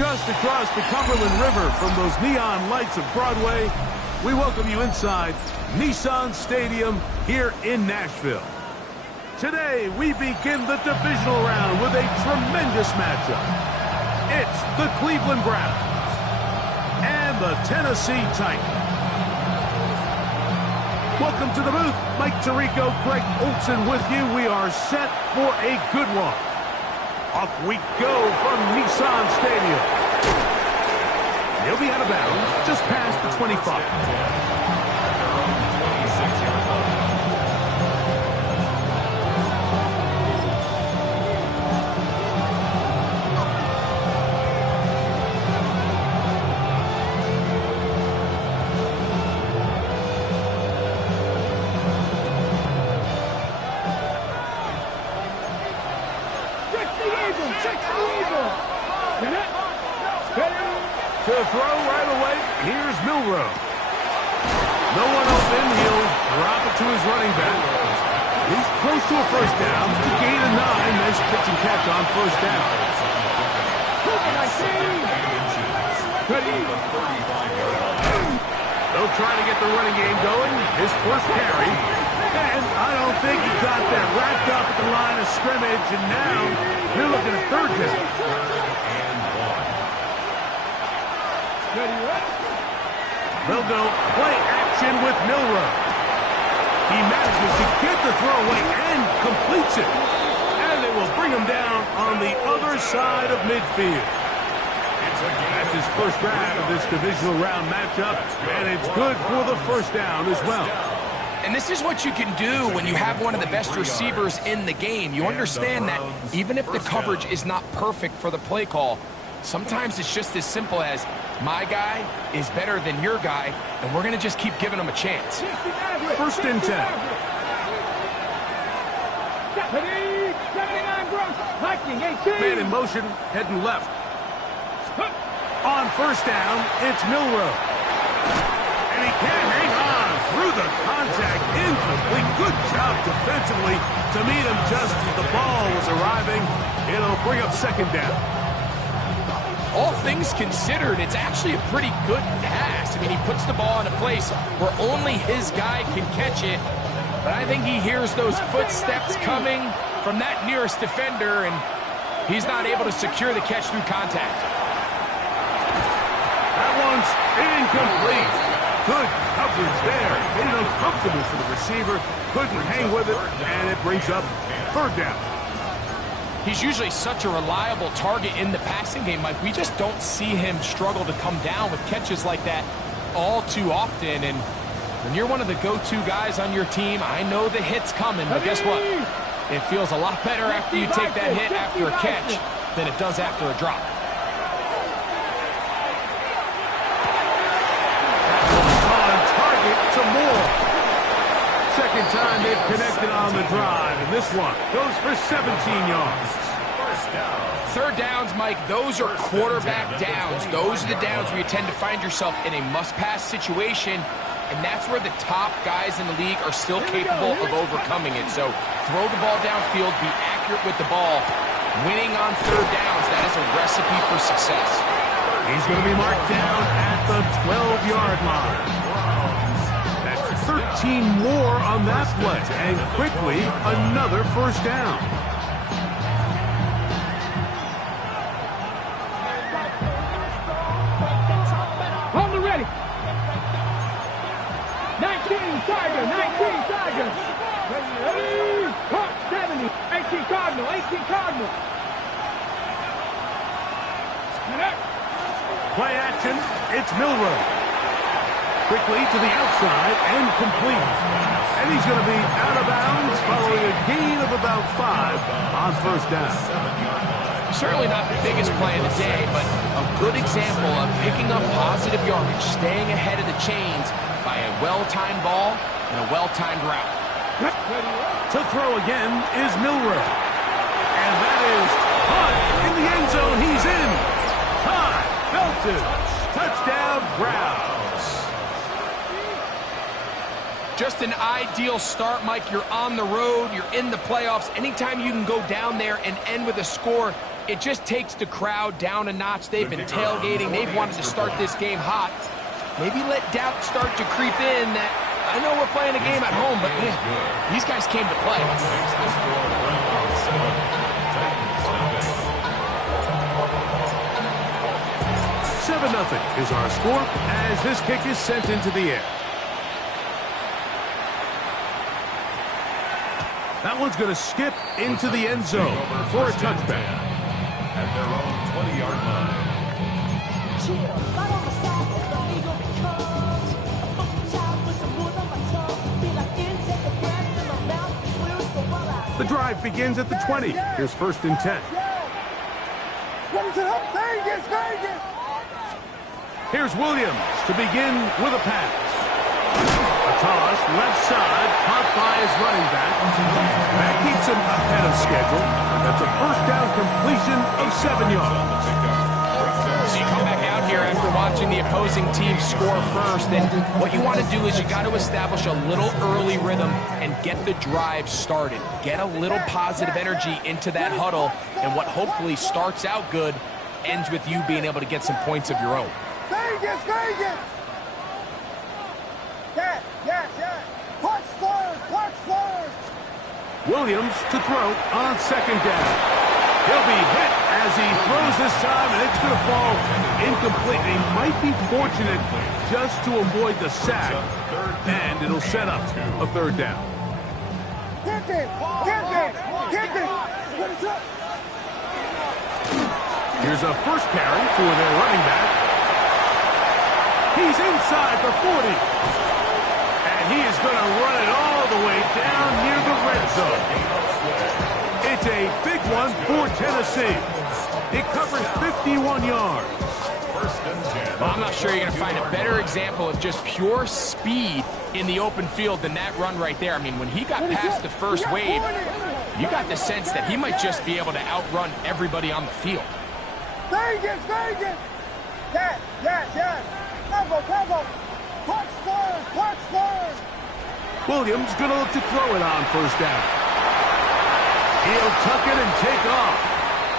just across the Cumberland River from those neon lights of Broadway, we welcome you inside Nissan Stadium here in Nashville. Today, we begin the divisional round with a tremendous matchup. It's the Cleveland Browns and the Tennessee Titans. Welcome to the booth. Mike Tirico, Greg Olson with you. We are set for a good one. Off we go from Nissan Stadium. He'll be out of bounds just past the 25. To throw right away, here's Milroe. No one open, he'll drop it to his running back. He's close to a first down, to gain a 9. Nice pitch and catch on first down. They'll try to get the running game going. His first carry. And I don't think he got that wrapped up at the line of scrimmage, and now you're looking at third down. They'll go play action with Milroe. He manages to get the throw away and completes it. And they will bring him down on the other side of midfield. That's his first grab of this divisional round matchup, and it's good for the first down as well. And this is what you can do when you have one of the best receivers in the game. You understand that even if the coverage is not perfect for the play call, sometimes it's just as simple as, my guy is better than your guy, and we're going to just keep giving him a chance. First and 10. Man in motion, heading left. On first down, it's Milroe. And he can't hang on through the contact. Incomplete. Good job defensively to meet him just as the ball was arriving. It'll bring up second down. All things considered, it's actually a pretty good pass. I mean, he puts the ball in a place where only his guy can catch it. But I think he hears those footsteps coming from that nearest defender, and he's not able to secure the catch through contact. That one's incomplete. Good coverage there. Made it uncomfortable for the receiver. Couldn't hang with it, and it brings up third down. He's usually such a reliable target in the passing game, Mike. We just don't see him struggle to come down with catches like that all too often. And when you're one of the go-to guys on your team, I know the hit's coming, but guess what? It feels a lot better after you take that hit after a catch than it does after a drop. On target to Moore. Second time they've connected on the drive, and this one goes for 17 yards. Third downs, Mike, those are quarterback downs. Those are the downs where you tend to find yourself in a must-pass situation, and that's where the top guys in the league are still capable of overcoming it. So throw the ball downfield, be accurate with the ball. Winning on third downs, that is a recipe for success. He's going to be marked down at the 12-yard line. 13 more on that play, and quickly another first down. On the ready. 19 Tiger, 19 Tiger. 70, 18 Cardinal, 18 Cardinal. Play action, it's Milroe. Quickly to the outside and complete. And he's going to be out of bounds following a gain of about 5 on first down. Certainly not the biggest play of the day, but a good example of picking up positive yardage, staying ahead of the chains by a well-timed ball and a well-timed route. To throw again is Milroe. And that is caught in the end zone. He's in. Ty Felton. Touchdown, Browns. Just an ideal start, Mike. You're on the road, you're in the playoffs. Anytime you can go down there and end with a score, it just takes the crowd down a notch. They've been tailgating. They've wanted to start this game hot. Maybe let doubt start to creep in that I know we're playing a game at home, but man, these guys came to play. 7-0 is our score as this kick is sent into the air. That one's going to skip into the end zone for a touchback. At their own 20-yard line. The drive begins at the 20. Here's 1st and 10. Here's Williams to begin with a pass. A toss, left side, caught by his running back. That keeps him ahead of schedule. That's a 1st down completion of 7 yards. So you come back out here after watching the opposing team score first, and what you want to do is you got to establish a little early rhythm and get the drive started. Get a little positive energy into that huddle, and what hopefully starts out good ends with you being able to get some points of your own. Vegas! Yes! Punch first! Williams to throw on 2nd down. He'll be hit as he throws this time, and it's going to fall incomplete. He might be fortunate just to avoid the sack, and it'll set up a 3rd down. Kick it! Here's a 1st carry for their running back. He's inside the 40. And he is going to run it all the way down near the red zone. It's a big one for Tennessee. It covers 51 yards. Well, I'm not sure you're going to find a better example of just pure speed in the open field than that run right there. I mean, when he got past the first wave, you got the sense that he might just be able to outrun everybody on the field. Vegas! Yes! Cover! Punch first! Williams going to look to throw it on 1st down. He'll tuck it and take off.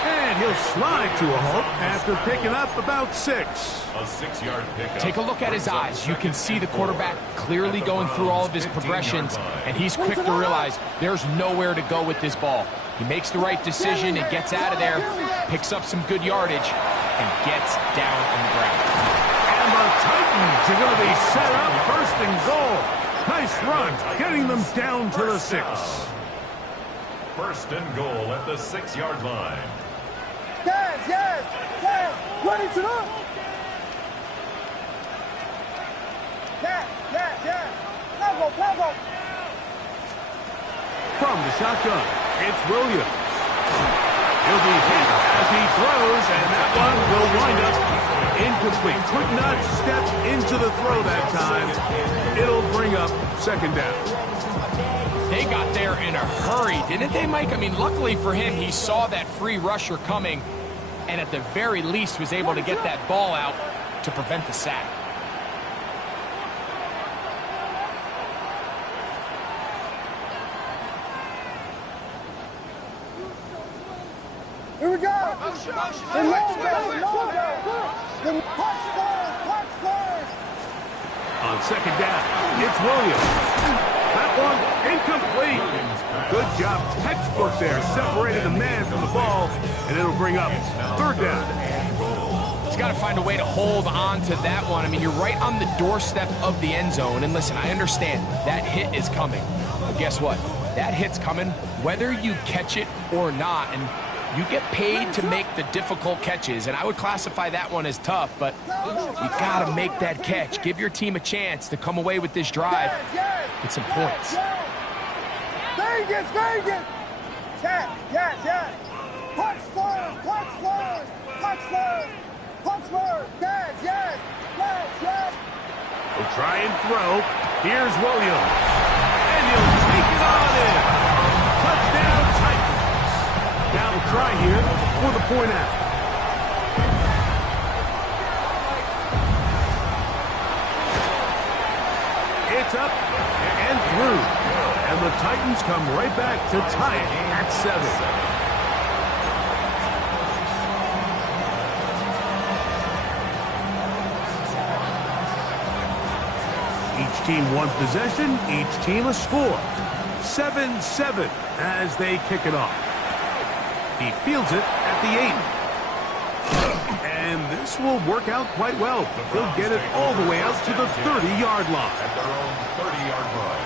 And he'll slide to a halt after picking up about 6. A 6-yard pickup. Take a look at his eyes. You can see the quarterback clearly going through all of his progressions, and he's quick to realize there's nowhere to go with this ball. He makes the right decision and gets out of there, picks up some good yardage, and gets down on the ground. And the Titans are going to be set up 1st and goal. Nice run, getting them down to the 6. 1st and goal at the 6-yard line. Yes! Ready to look! Yes! Cover! From the shotgun, it's Williams. He'll be hit as he throws, and that one will wind up incomplete. Could not step into the throw that time. It'll bring up 2nd down. They got there in a hurry, didn't they, Mike? I mean, luckily for him, he saw that free rusher coming, and at the very least was able to get that ball out to prevent the sack. Here we go! Punch first! On 2nd down, it's Williams. That one incomplete. Good job, textbook there, separating the man from the ball, and it'll bring up 3rd down. He's got to find a way to hold on to that one. I mean, you're right on the doorstep of the end zone, and listen, I understand that hit is coming, but guess what? That hit's coming whether you catch it or not, and you get paid to make the difficult catches, and I would classify that one as tough, but you got to make that catch. Give your team a chance to come away with this drive with some points. Vegas! Yes! Punch first! Yes! He'll try and throw. Here's Williams. And he'll take it on in. Touchdown, Titans. Now the try here for the point after. It's up, and through. And the Titans come right back to tie it at 7. Each team one possession, each team a score. 7-7 as they kick it off. He fields it at the 8. And this will work out quite well. He'll get it all the way out to the 30-yard line. At their own 30-yard line.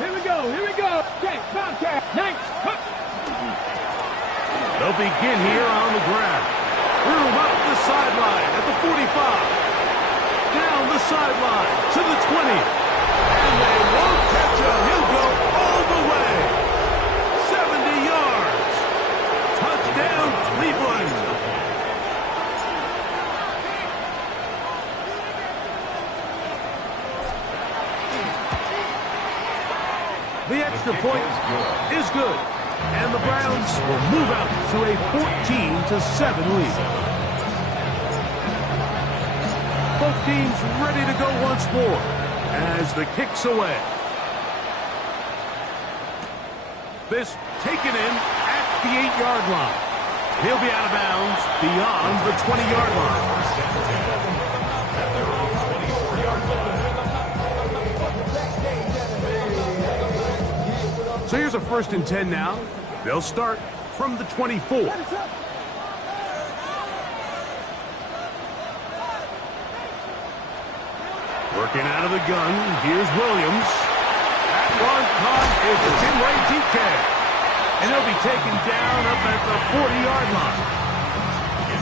Here we go. Okay, contact. Nice. They'll begin here on the ground. Room up the sideline at the 45. Down the sideline to the 20. And they won't catch him. He'll go all the way. 70 yards. Touchdown, Cleveland. The extra point is good. And the Browns will move out to a 14-7 lead. Both teams ready to go once more as the kick's away. This taken in at the 8-yard line. He'll be out of bounds beyond the 20-yard line. So here's a 1st and 10 now. They'll start from the 24. Working out of the gun, here's Williams. That one caught is Chinwe DK. And he'll be taken down up at the 40-yard line.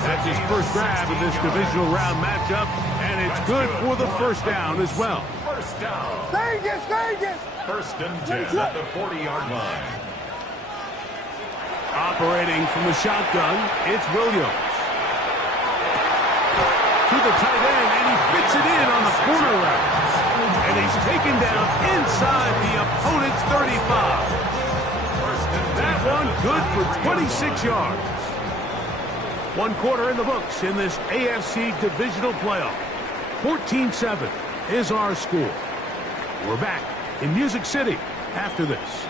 That's his first grab of this divisional round matchup, and it's good for the first down as well. First down. Vegas, Vegas. 1st and 10 at the 40-yard line. Operating from the shotgun, it's Williams. To the tight end, and he fits it in on the corner route. And he's taken down inside the opponent's 35. That one good for 26 yards. 1 quarter in the books in this AFC divisional playoff. 14-7 is our score. We're back in Music City after this.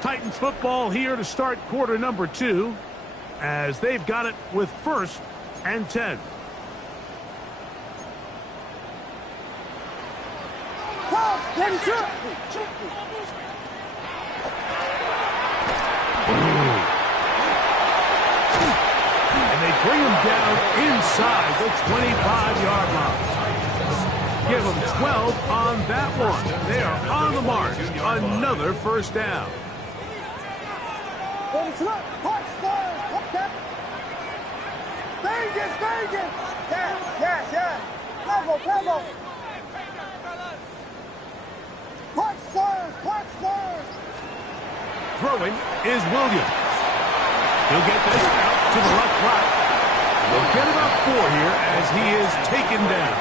Titans football here to start quarter number 2 as they've got it with 1st and 10. And they bring him down inside the 25-yard line. Give them 12 on that one. They are on the march. Another first down. Vegas, Vegas. Yes. Tempo. Punch squares. Throwing is Williams. He'll get this out to the left flat. We'll get about 4 here as he is taken down.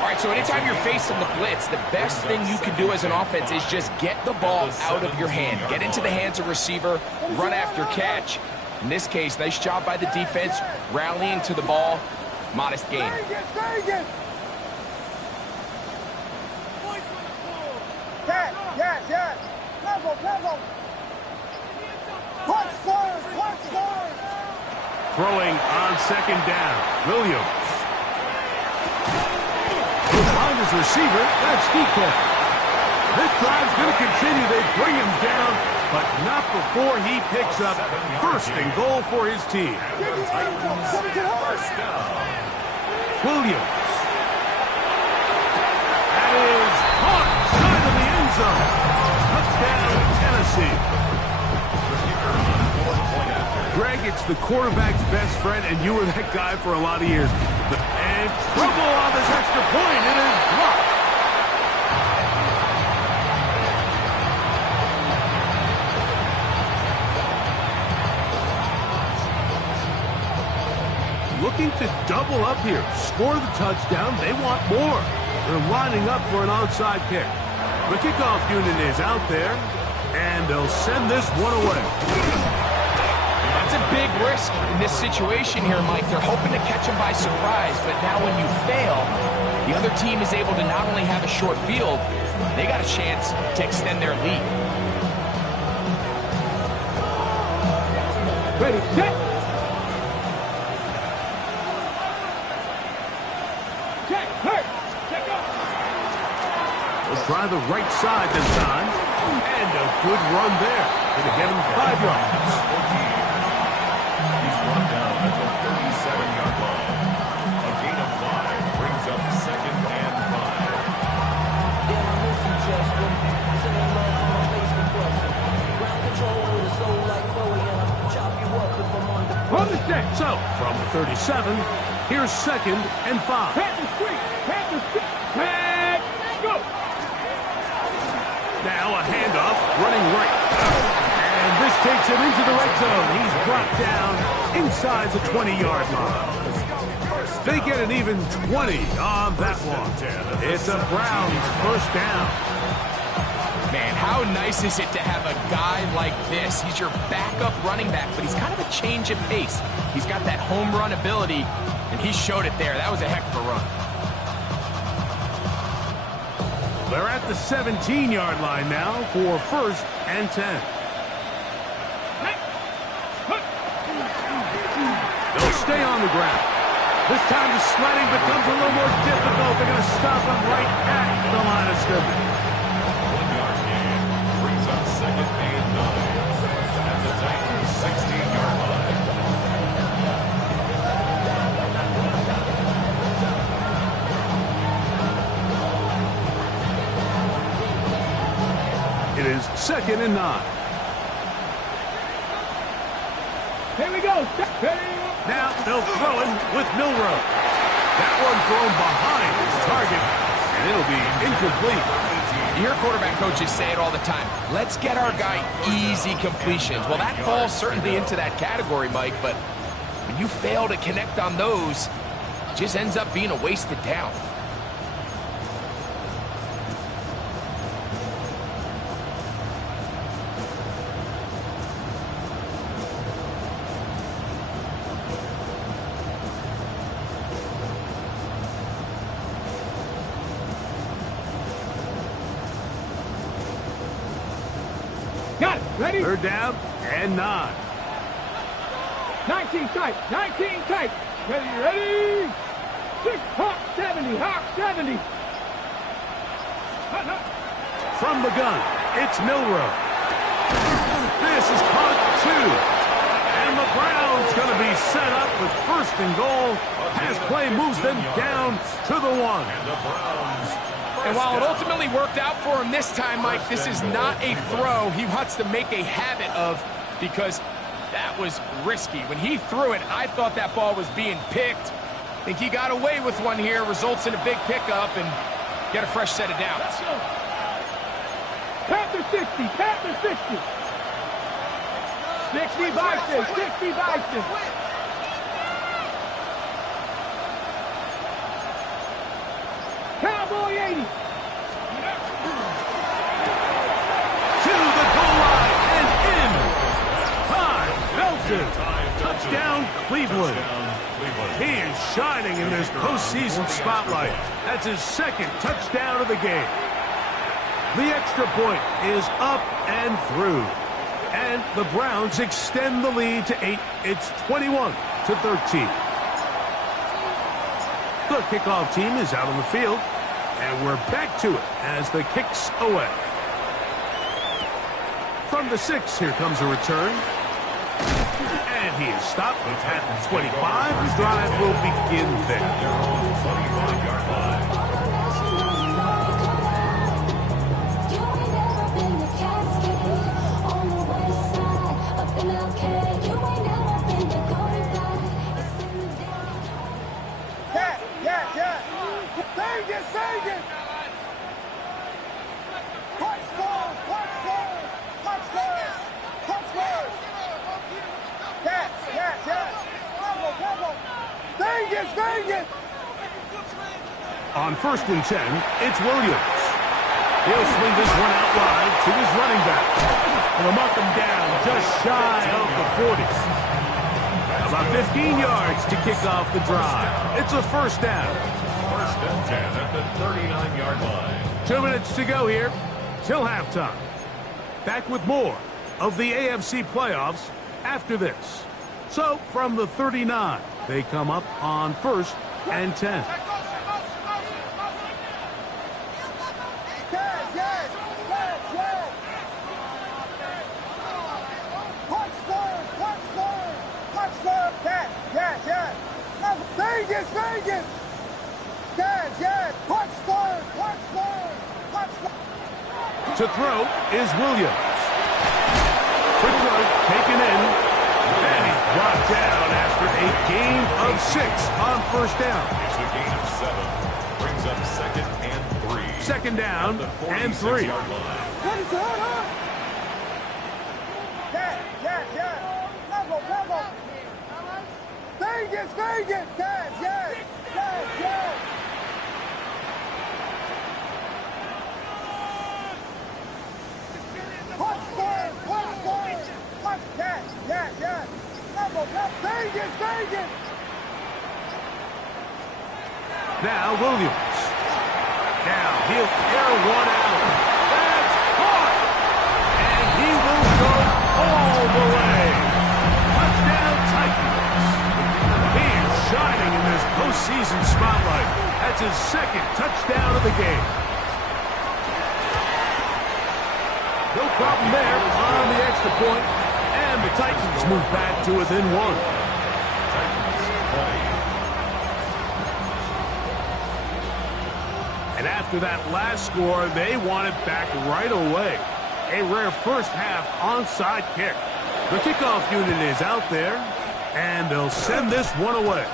All right, so anytime you're facing the blitz, the best thing you can do as an offense is just get the ball out of your hand. Get into the hands of receiver, run after catch. In this case, nice job by the defense, rallying to the ball. Modest gain. Vegas. Yes. Tempo. Punch squares. Throwing on 2nd down. Williams. Behind his receiver, that's DK. This drive's going to continue. They bring him down, but not before he picks up 1st and goal for his team. First down. Williams. That is caught side of the end zone. Touchdown, Tennessee. Greg, it's the quarterback's best friend, and you were that guy for a lot of years. And trouble on this extra point. It is blocked. Looking to to double up here, score the touchdown. They want more. They're lining up for an onside kick. The kickoff unit is out there, and they'll send this one away. That's a big risk in this situation here, Mike. They're hoping to catch him by surprise, but now when you fail, the other team is able to not only have a short field, they got a chance to extend their lead. Ready, set. Check, hurt. Check up. They'll try the right side this time, and a good run there. Gonna get him 5 yards. He's brought down at the 37-yard line. A gain of 5 brings up 2nd and 5. Damn, I miss you, Chester. Sending love from my bass compressor. Ground control with a soul like Chloe, and I'll chop you up if I'm under. On the set. So, from the 37, here's 2nd and 5. Pat the street. Pat the street. Pat. Go. Now a handoff, running right. And this takes him into the red zone. He's brought down inside the 20-yard line. They get an even 20 on that one. It's a Browns first down. Man, how nice is it to have a guy like this? He's your backup running back, but he's kind of a change of pace. He's got that home run ability, and he showed it there. That was a heck of a run. They're at the 17-yard line now for 1st and 10. They'll stay on the ground. This time the sledding becomes a little more difficult. They're going to stop him right at the line of scrimmage. 1-yard gain brings up 2nd and 9. At the Titans' 16-yard line. It is 2nd and 9. Here we go. Ready. Now they'll throw it with Milroe. That one thrown behind his target, and it'll be incomplete. You hear quarterback coaches say it all the time. Let's get our guy easy completions. Well, that falls certainly into that category, Mike, but when you fail to connect on those, it just ends up being a wasted down. Got it. Ready. 3rd down and 9. 19 tight. 19 tight. Ready. 6 Hawk 70. Hawk 70. Hut, hut. From the gun, it's Milroe. This is caught 2. And the Browns going to be set up with 1st and goal. Pass play moves them down to the 1. And the Browns. And while it ultimately worked out for him this time, Mike, this is not a throw he wants to make a habit of, because that was risky. When he threw it, I thought that ball was being picked. I think he got away with one here, results in a big pickup, and get a fresh set of downs. Panther 60. Panther 60. 60 Bison. 60 Bison. Cowboy 80. To the goal line and in. Time. Belton. Touchdown, Cleveland. He is shining in this postseason spotlight. That's his 2nd touchdown of the game. The extra point is up and through. And the Browns extend the lead to 8. It's 21-13. The kickoff team is out on the field, and we're back to it as the kick's away. From the 6, here comes a return. And he is stopped at the 25. The drive will begin there. 25-yard line. Yeah. Save it. Touchdown. Yes. Tempo. Dang it. 1st and 10, it's Williams. He'll swing this one out wide to his running back. And they'll mark him down just shy of the 40. About 15 yards to kick off the drive. It's a 1st down. 1st and 10 at the 39-yard line. 2 minutes to go here till halftime. Back with more of the AFC playoffs after this. So, from the 39, they come up on 1st and 10. Vegas, Vegas! Yes, punch stars, punch stars, punch stars. To throw is Williams. Quick throw taken in, and he's brought down after a gain of 6 on 1st down. It's a gain of 7. Brings up 2nd and 3. 2nd down and 3. What is that? Yes. Level. Vegas, Vegas! Yes! Punch stars! Yes! Level, Vegas! Now Williams. Now he'll air one out. That's caught! And he will go all the way. Touchdown Titans. He is shining in this postseason spotlight. That's his 2nd touchdown of the game. No problem there on the extra point. And the Titans move back to within 1. And after that last score, they want it back right away. A rare 1st half onside kick. The kickoff unit is out there, and they'll send this one away.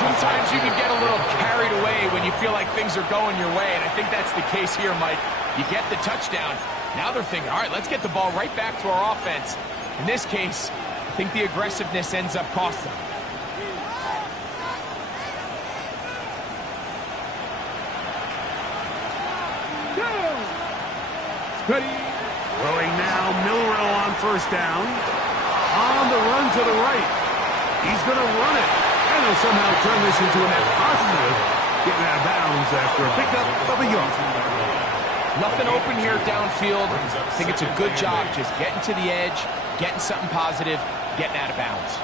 Sometimes you can get a little carried away when you feel like things are going your way, and I think that's the case here, Mike. You get the touchdown. Now they're thinking, all right, let's get the ball right back to our offense. In this case, I think the aggressiveness ends up costing them. Ready. Throwing now, Milroe on 1st down. On the run to the right. He's going to run it. And he'll somehow turn this into a net positive. Getting out of bounds after a pickup of a yard. Nothing open here downfield. I think it's a good job just getting to the edge, getting something positive, getting out of bounds.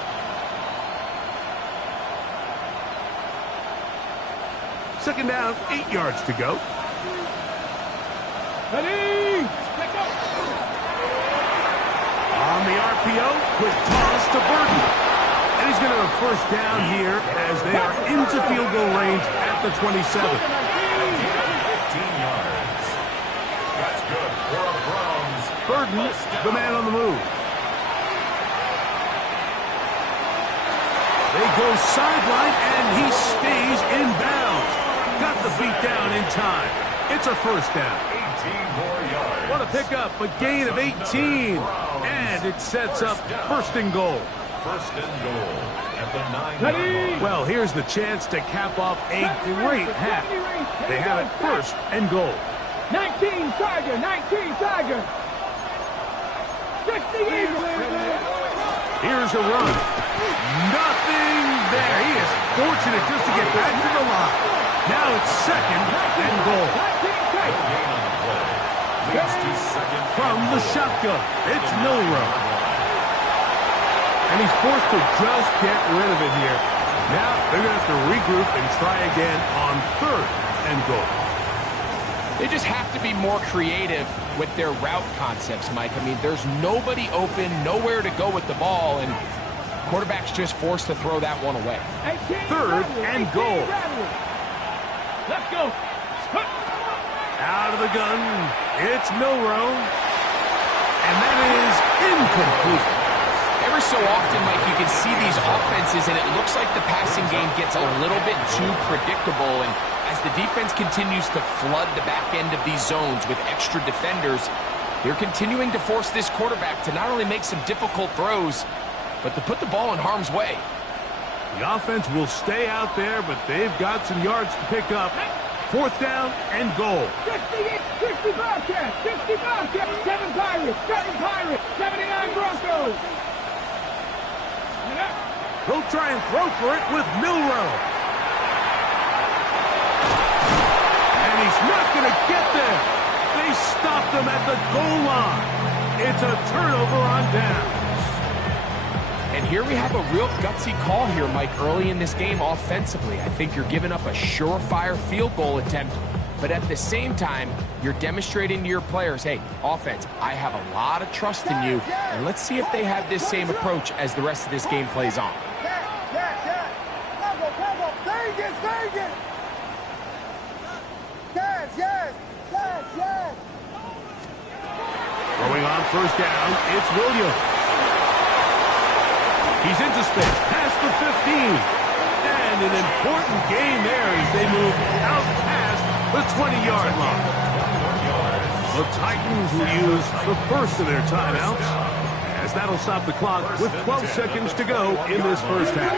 Second down, 8 yards to go. Ready. On the RPO, quick toss to Burton. And he's going to have 1st down here as they are into field goal range at the 27. 15 yards. That's good for a Browns. Burton, the man on the move. They go sideline, and he stays in bounds. Got the feet down in time. It's a 1st down. 18 more yards. What a pickup, a gain of 18. And it sets up 1st and goal. 1st and goal at the 9-yard Ready. line. Well, here's the chance to cap off a great half. They have it 1st and goal. 19 Tiger. 60 Eagles. Here's a run. Nothing there. He is fortunate just to get back to the line. Now it's 2nd and goal. 19 Tiger. Gain on the play. Leads to 2nd From the shotgun, it's Milroe. And he's forced to just get rid of it here. Now they're going to have to regroup and try again on 3rd and goal. They just have to be more creative with their route concepts, Mike. I mean, there's nobody open, nowhere to go with the ball, and quarterback's just forced to throw that one away. 3rd and goal. Let's go. Out of the gun, it's Milroe. And that is incomplete. Every so often, Mike, you can see these offenses, and it looks like the passing game gets a little bit too predictable. And as the defense continues to flood the back end of these zones with extra defenders, they're continuing to force this quarterback to not only make some difficult throws, but to put the ball in harm's way. The offense will stay out there, but they've got some yards to pick up. 4th down and goal. 60 Bobcats, 60 Bobcats, 7 Pirates, 7 Pirates, 79 Broncos. He'll try and throw for it with Milroe. And he's not going to get there. They stopped him at the goal line. It's a turnover on downs. And here we have a real gutsy call here, Mike, early in this game offensively. I think you're giving up a surefire field goal attempt, but at the same time, you're demonstrating to your players, hey, offense, I have a lot of trust in you, and let's see if they have this same approach as the rest of this game plays on. Vegas, Vegas! Yes. Throwing on 1st down, it's Williams. He's into space, past the 15. And an important gain there as they move out past the 20-yard line. The Titans will use the first of their timeouts, as that'll stop the clock with 12 seconds to go in this first half.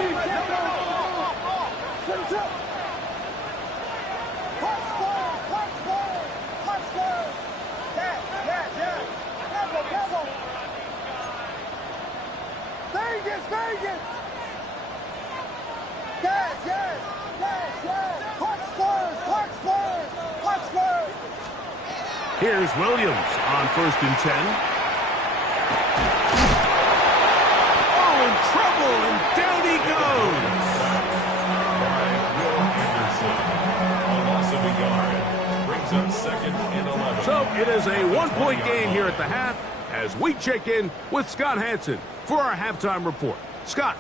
Vegas! Yes! Punch Spurs! Here's Williams on 1st and 10. Oh, in trouble, and down he goes. Will Anderson. A loss of a yard. Brings up 2nd and 11. So it is a 1-point game here at the half as we check in with Scott Hanson for our halftime report. Scott.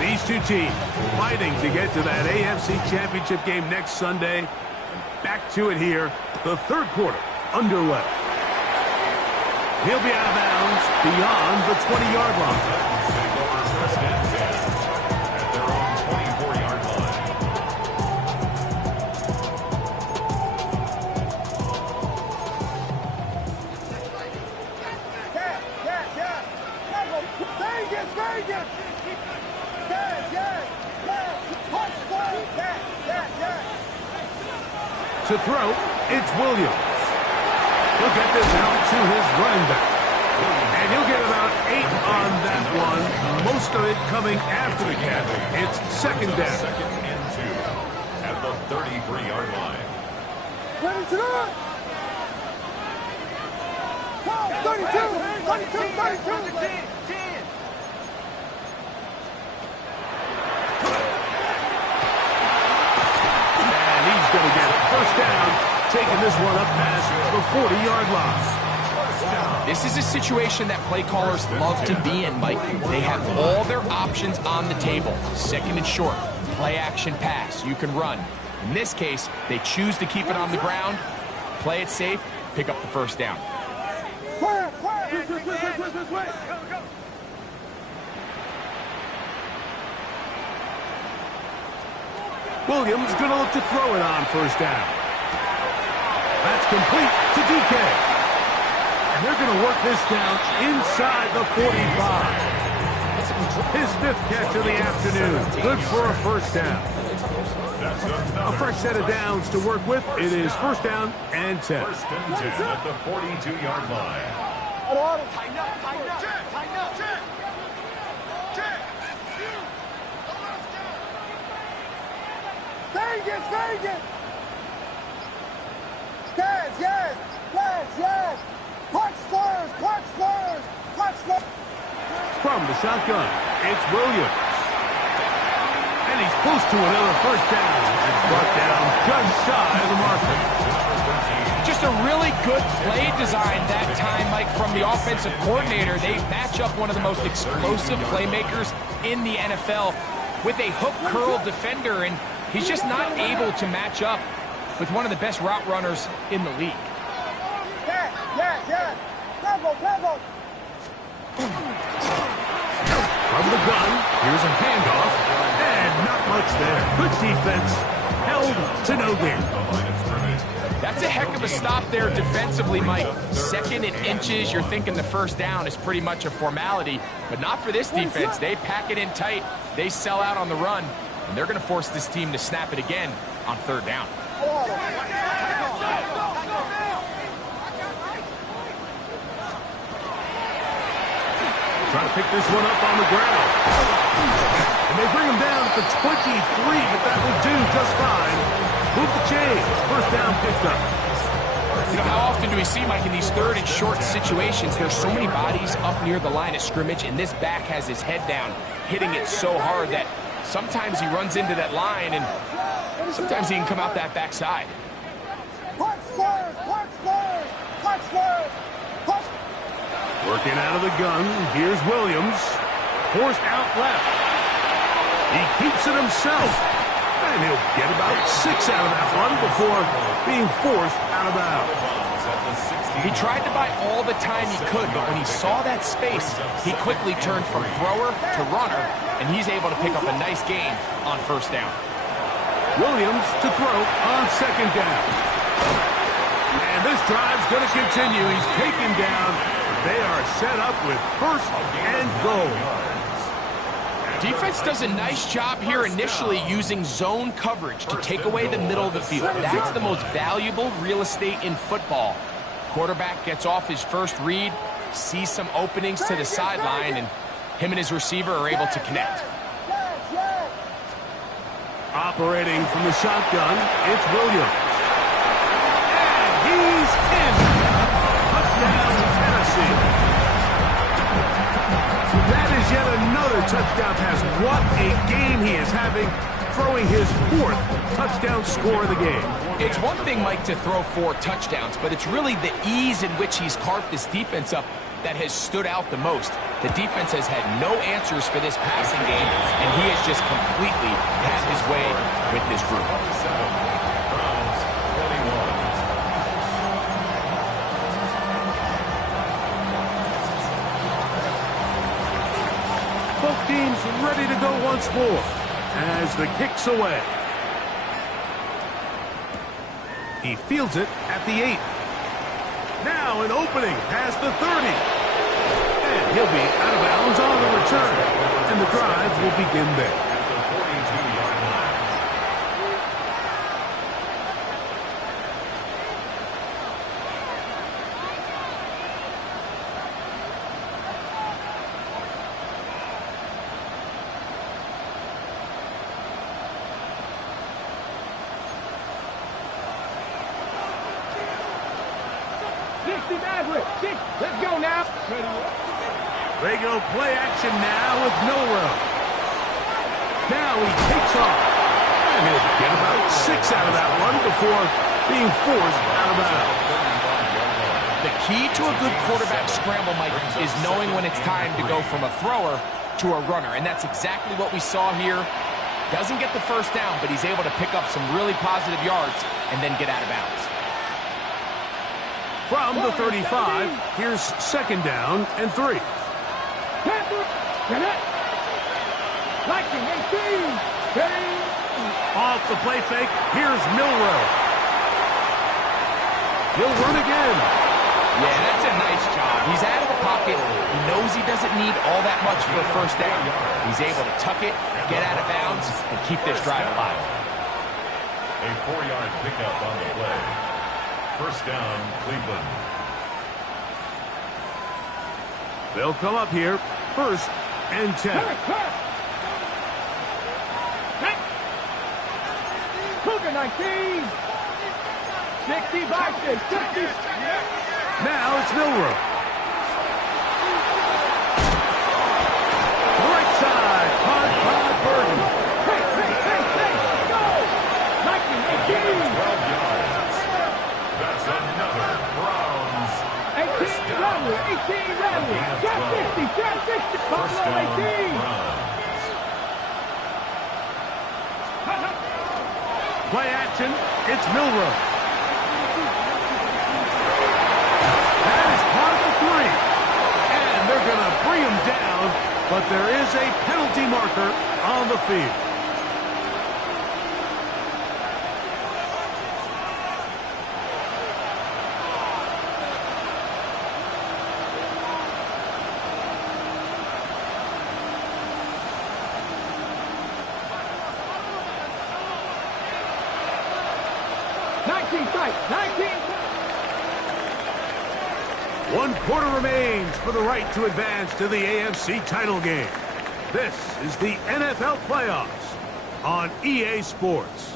These two teams fighting to get to that AFC Championship game next Sunday. And back to it here, the 3rd quarter underway. He'll be out of bounds beyond the 20-yard line. They go for 1st and 10 at their own 24-yard line. Vegas! Yes! Punch Spurs! Yes! To throw, it's Williams. He'll get this out to his running back. And he'll get about 8 on that one. Most of it coming after the catch. It's 2nd down. 2nd and 2 at the 33-yard line. Ready to run! 32! And he's going to get 1st down, taking this one up past the 40-yard line. This is a situation that play callers love to be in, Mike. They have all their options on the table. 2nd and short, play action pass, you can run. In this case, they choose to keep it on the ground, play it safe, pick up the 1st down. Williams going to look to throw it on 1st down. That's complete to DK. And they're going to work this down inside the 45. His 5th catch of the afternoon. Good for a 1st down. A fresh set of downs to work with. It is 1st down and 10. 1st and 10 at the 42-yard line. Tighten up. Vegas! Yes! Punch Spurs! From the shotgun, it's Williams. And he's close to another 1st down. It's brought down just shy of the marker. Just a really good play design that time, Mike, from the offensive coordinator. They match up one of the most explosive playmakers in the NFL with a hook curl defender, and he's just not able to match up with one of the best route runners in the league. Yes. Tempo. From the gun, here's a handoff much there. Good defense. Held to no gain. That's a heck of a stop there defensively, Mike. 2nd and inches, you're thinking the first down is pretty much a formality, but not for this defense. They pack it in tight, they sell out on the run, and they're going to force this team to snap it again on 3rd down. Trying to pick this one up on the ground. And they bring him down at the 23, but that will do just fine. Move the chains. First down picked up. You know, how often do we see, Mike, in these 3rd and short situations, there's so many bodies up near the line of scrimmage, and this back has his head down, hitting it so hard that sometimes he runs into that line, and sometimes he can come out that backside. Punch first! Punch first! Punch first! Punch! Working out of the gun. Here's Williams. Forced out left. He keeps it himself. And he'll get about 6 out of that one before being forced out of bounds. He tried to buy all the time he could, but when he saw that space, he quickly turned from thrower to runner, and he's able to pick up a nice gain on 1st down. Williams to throw on 2nd down. And this drive's going to continue. He's taken down. They are set up with 1st and goal. Defense does a nice job here initially using zone coverage to take away the middle of the field. That's the most valuable real estate in football. Quarterback gets off his first read, sees some openings to the sideline, and him and his receiver are able to connect. Operating from the shotgun, it's Williams. And he's in. Touchdown, Tennessee. That is yet another touchdown pass. What a game he is having, throwing his 4th touchdown score of the game. It's one thing, Mike, to throw 4 touchdowns, but it's really the ease in which he's carved this defense up that has stood out the most. The defense has had no answers for this passing game, and he has just completely had his way with this group. Both teams ready to go once more as the kick's away. He fields it at the 8. Now an opening past the 30. And he'll be out of bounds on the return. And the drive will begin there. Let's go now. They go play action now with Milroe. Now he takes off. And he'll get about 6 out of that one before being forced out of bounds. The key to a good quarterback scramble, Mike, is knowing when it's time to go from a thrower to a runner. And that's exactly what we saw here. Doesn't get the first down, but he's able to pick up some really positive yards and then get out of bounds. From the 35, here's 2nd down and 3. Off the play fake, here's Milroe. He'll run again. Yeah, that's a nice job. He's out of the pocket. He knows he doesn't need all that much for a first down. He's able to tuck it, get out of bounds, and keep this drive alive. A 4-yard pickup on the play. First down, Cleveland. They'll come up here, 1st and 10. Cougar 19. 65 to 60. Now it's Milroe. Right side, caught by Burton. Go! 19, 12 yards. That's another Browns. 18 level, 18 level. Shot 60, shot 60. First Buffalo down, 18. Browns. Play action, it's Milroe. That is caught at the 3. And they're going to bring him down, but there is a penalty marker on the field. tight. 19. 1 quarter remains for the right to advance to the AFC title game. This is the NFL playoffs on EA Sports.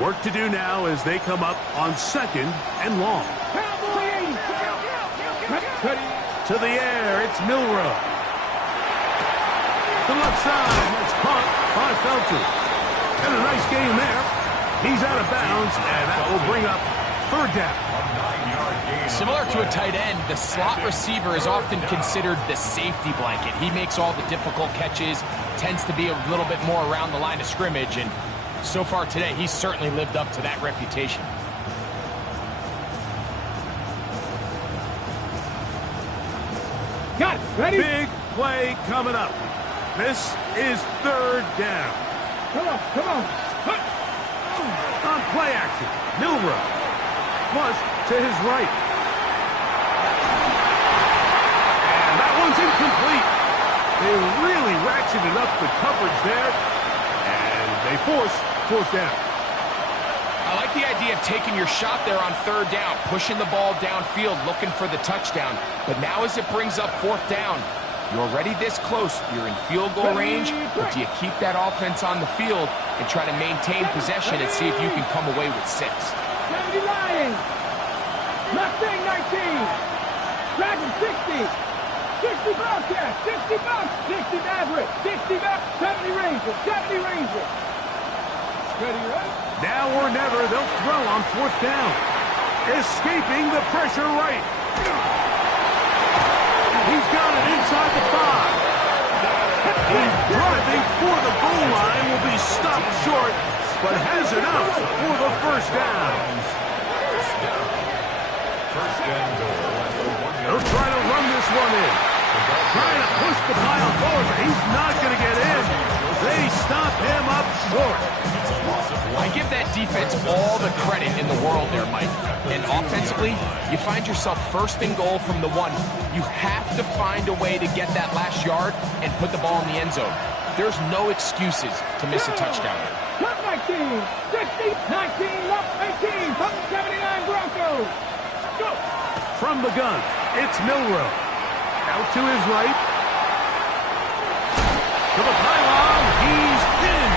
Work to do now as they come up on 2nd and long. To the air, it's Milroe. To the left side, it's caught by Felton. And a nice game there. He's out of bounds, and that will bring up 3rd down. Similar to a tight end, the slot receiver is often considered the safety blanket. He makes all the difficult catches, tends to be a little bit more around the line of scrimmage, and so far today, he's certainly lived up to that reputation. Got it. Ready? Big play coming up. This is 3rd down. Come on, come on. On play action, Milroe. Flush to his right. And that one's incomplete. They really ratcheted up the coverage there. And they force 4th down. I like the idea of taking your shot there on 3rd down, pushing the ball downfield, looking for the touchdown. But now as it brings up 4th down, you're already this close. You're in field goal range, but do you keep that offense on the field and try to maintain possession and see if you can come away with 6? 70 Lions. Mustang 19. Dragon 60. 60 Bobcat. 60 Bucks. 60 Maverick. 60 Bucks. 70 Ranger. 70 Ranger. Ready, right? Now or never, they'll throw on 4th down. Escaping the pressure right. He's got it inside the 5. He's driving for the goal line, will be stopped short, but has enough for the 1st down. They'll try to run this one in. Trying to push the pile forward, but he's not going to get in. They stop him up short. I give that defense all the credit in the world there, Mike. And offensively, you find yourself 1st and goal from the 1. You have to find a way to get that last yard and put the ball in the end zone. There's no excuses to miss a touchdown. Up 19, 60, 19, up 18, from the 79 Broncos. Go. From the gun, it's Milroe. Out to his right. To the pylon, he's in.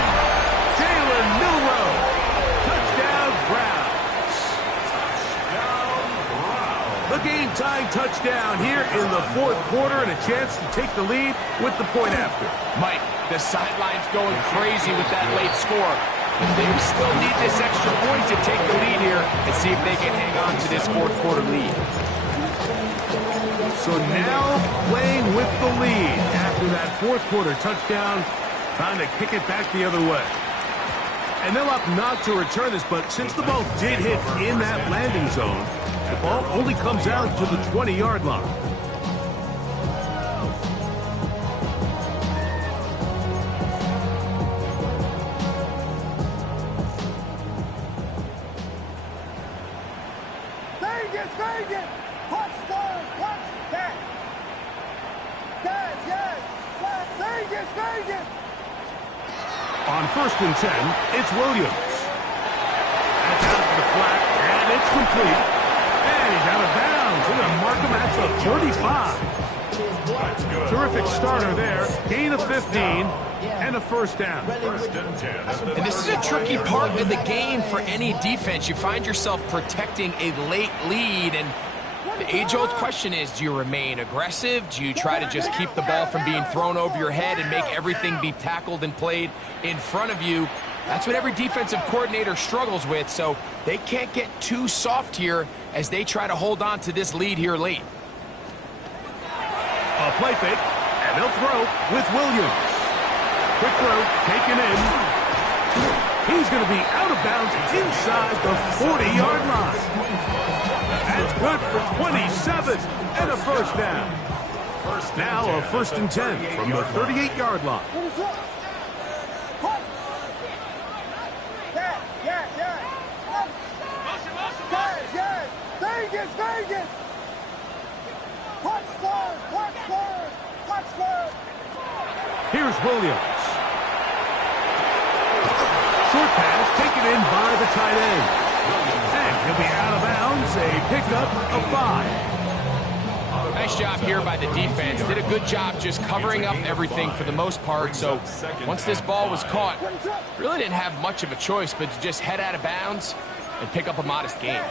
Jalen Milroe. Touchdown, Browns. The game-tying touchdown here in the 4th quarter and a chance to take the lead with the point after. Mike, the sideline's going crazy with that late score. But they still need this extra point to take the lead here and see if they can hang on to this 4th quarter lead. So now playing with the lead after that 4th quarter touchdown, trying to kick it back the other way. And they'll opt not to return this, but since the ball did hit in that landing zone, the ball only comes out to the 20-yard line. Vegas, Vegas! Punch stars, punch that! Yes, yes! Vegas, Vegas! On 1st and 10, it's Williams. That's out to the flat, and it's complete. And he's out of bounds. They're going to mark him at the 35. Terrific starter there. Gain of 15 and a 1st down. 1st and 10. And this is a tricky part of the game for any defense. You find yourself protecting a late lead, and the age-old question is, do you remain aggressive? Do you try to just keep the ball from being thrown over your head and make everything be tackled and played in front of you? That's what every defensive coordinator struggles with, so they can't get too soft here as they try to hold on to this lead here late. A play fake, and they'll throw with Williams. Quick throw, taken in. He's going to be out of bounds inside the 40-yard line. That's good for 27 and a 1st down. Now a 1st and 10 from the 38-yard line. Vegas, Vegas! Punch Spurs, punch Spurs, punch Spurs! Here's Williams. Short pass taken in by the tight end. And he'll be out of bounds, a pickup of 5. Nice job here by the defense. Did a good job just covering up everything for the most part. So once this ball was caught, really didn't have much of a choice but to just head out of bounds and pick up a modest gain.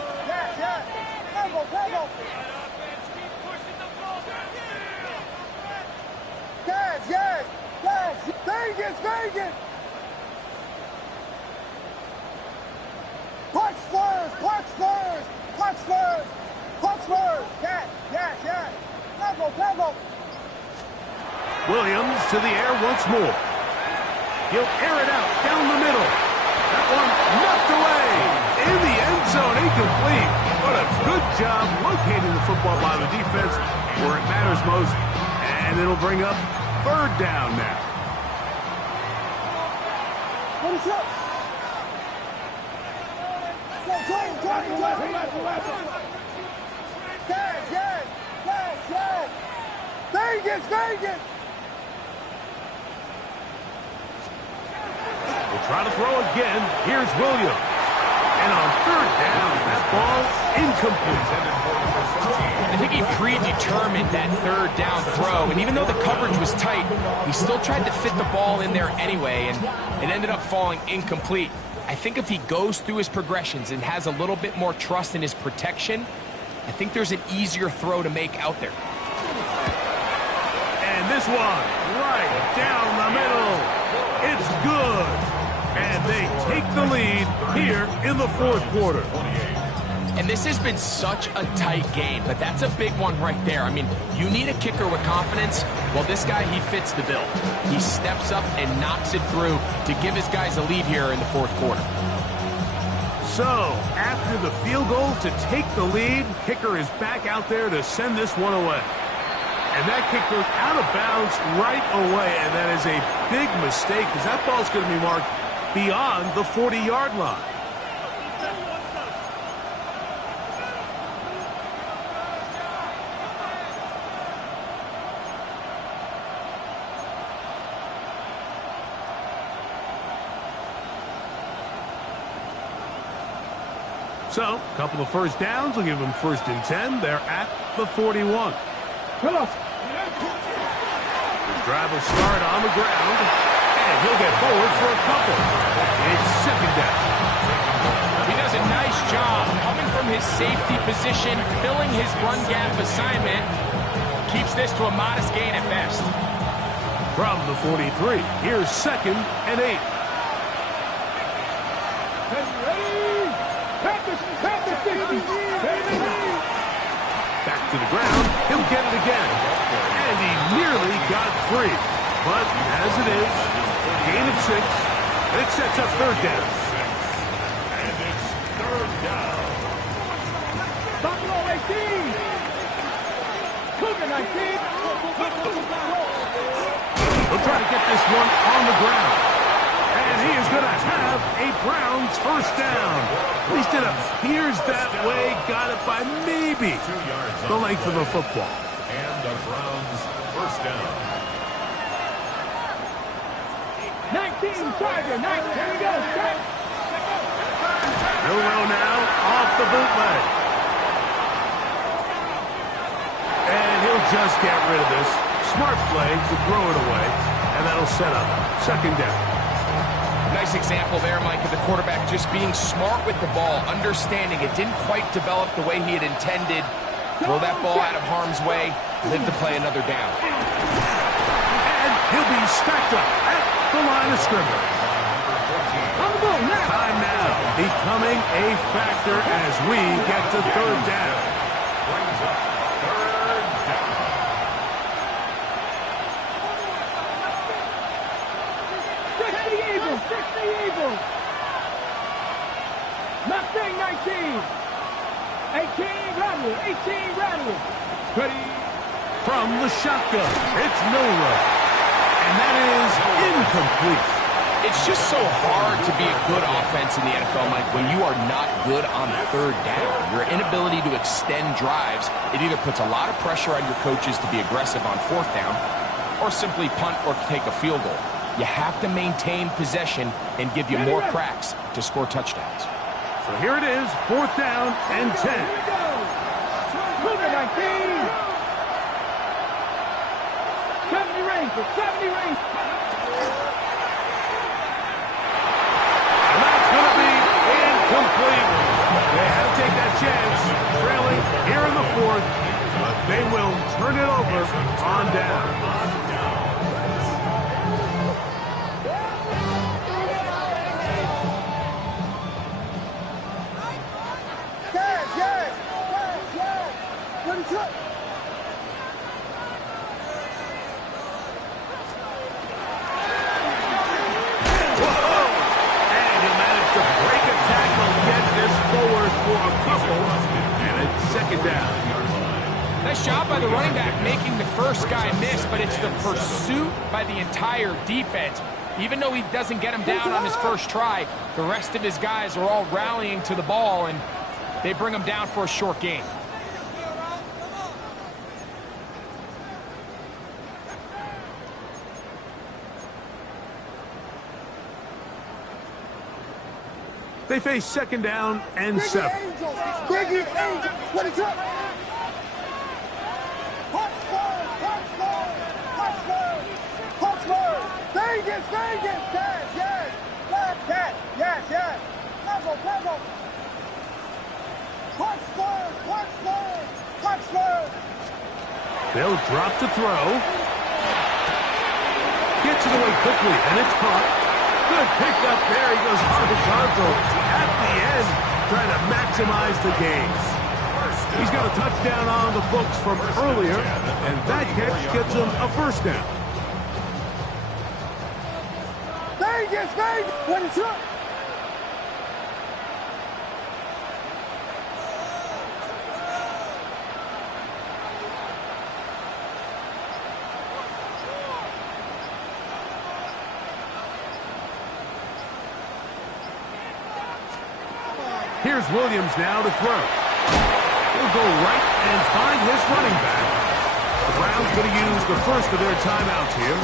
Vegas, Vegas! Punch Spurs, punch Spurs, punch Spurs, punch Spurs! Yes! Tempo! Williams to the air once more. He'll air it out down the middle. That one knocked away. In the end zone, incomplete. What a good job locating the football by the defense where it matters most. And it'll bring up 3rd down now. What is up? Yes! Vegas! We'll try to throw again. Here's Williams. And on 3rd down, that ball incomplete. I think he predetermined that 3rd down throw, and even though the coverage was tight, he still tried to fit the ball in there anyway, and it ended up falling incomplete. I think if he goes through his progressions and has a little bit more trust in his protection, I think there's an easier throw to make out there. And this one, right down the middle. It's good. And they take the lead here in the 4th quarter. And this has been such a tight game, but that's a big one right there. I mean, you need a kicker with confidence. Well, this guy, he fits the bill. He steps up and knocks it through to give his guys a lead here in the 4th quarter. So, after the field goal to take the lead, kicker is back out there to send this one away. And that kick goes out of bounds right away, and that is a big mistake because that ball's going to be marked beyond the 40-yard line. So, a couple of 1st downs will give them 1st and 10. They're at the 41. Come on. The drive will start on the ground, and he'll get forward for a couple. It's 2nd down. He does a nice job coming from his safety position, filling his run gap assignment. Keeps this to a modest gain at best. From the 43, here's 2nd and 8. Ready? Practice 50. Back to the ground, he'll get it again. And he nearly got free. But as it is, gain of 6, and it sets up 3rd down. And it's 3rd down. Buffalo 18. Cougar 19. We'll try to get this one on the ground. And he is going to have a Browns 1st down. At least it appears that way. Got it by maybe 2 yards the length of a football. And the Browns 1st down. 19 Tiger. 19. Here we go. Start. Milroe now off the bootleg. And he'll just get rid of this. Smart play to throw it away. And that'll set up 2nd down. Nice example there, Mike, of the quarterback just being smart with the ball, understanding it didn't quite develop the way he had intended. Throw that ball out of harm's way, live to play another down. And he'll be stacked up at the line of scrimmage. On the ball now. Time now becoming a factor as we get to 3rd down. Brings up 3rd down. Fix the Eagles. Mustang 19. 18 Radley. Ready. from the shotgun. It's Milroe. And that is incomplete. It's just so hard to be a good offense in the NFL, Mike, when you are not good on third down. Your inability to extend drives, it either puts a lot of pressure on your coaches to be aggressive on fourth down or simply punt or take a field goal. You have to maintain possession and give you more cracks to score touchdowns. So here it is, 4th down and 10. Here we go. Move it, 19. 70 range for 70 range. And that's going to be incomplete. They had to take that chance, trailing here in the 4th, but they will turn it over on down. Nice job by the running back making the first guy miss, but it's the pursuit by the entire defense. Even though he doesn't get him down on his first try, the rest of his guys are all rallying to the ball, and they bring him down for a short gain. They face 2nd down and 7. Biggie Angel, what is up? Hotspur, Vegas, yes. Level. Hotspur. They'll drop to throw. Gets it away quickly, and it's caught. Good pickup there. He goes horizontal at the end, trying to maximize the gain. He's got a touchdown on the books from earlier, and that catch gets him a 1st down. Vegas, what is up? Here's Williams now to throw. He'll go right and find his running back. The Browns going to use the first of their timeouts here.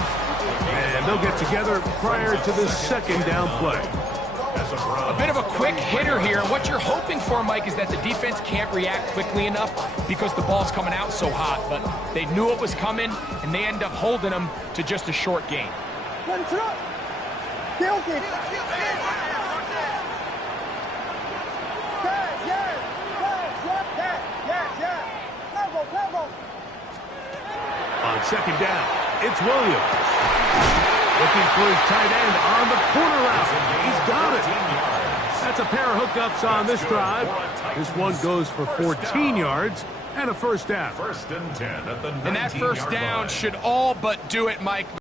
And they'll get together prior to the 2nd down play. A bit of a quick hitter here. What you're hoping for, Mike, is that the defense can't react quickly enough because the ball's coming out so hot. But they knew it was coming, and they end up holding them to just a short gain. What is up? Guilty. On 2nd down, it's Williams. Looking for his tight end on the corner route. He's got it. That's a pair of hookups on this drive. This one goes for 14 yards and a 1st down. 1st and 10 at the 19-yard line. And that 1st down should all but do it, Mike.